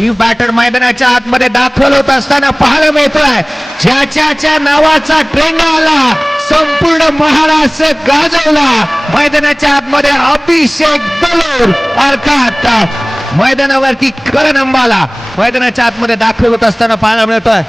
ही batter मैदानाच्या आतमध्ये दाखल होत असताना पाहायला मिळतोय. ज्याच्या नावाचा ट्रेंड आला संपूर्ण महाराष्ट्र गाजवला. मैदानाच्या आतमध्ये अभिषेक बलोर अर्थात मैदानावरती करण अंबाला मैदानाच्या आतमध्ये दाखल होत असताना पाहायला मिळतोय.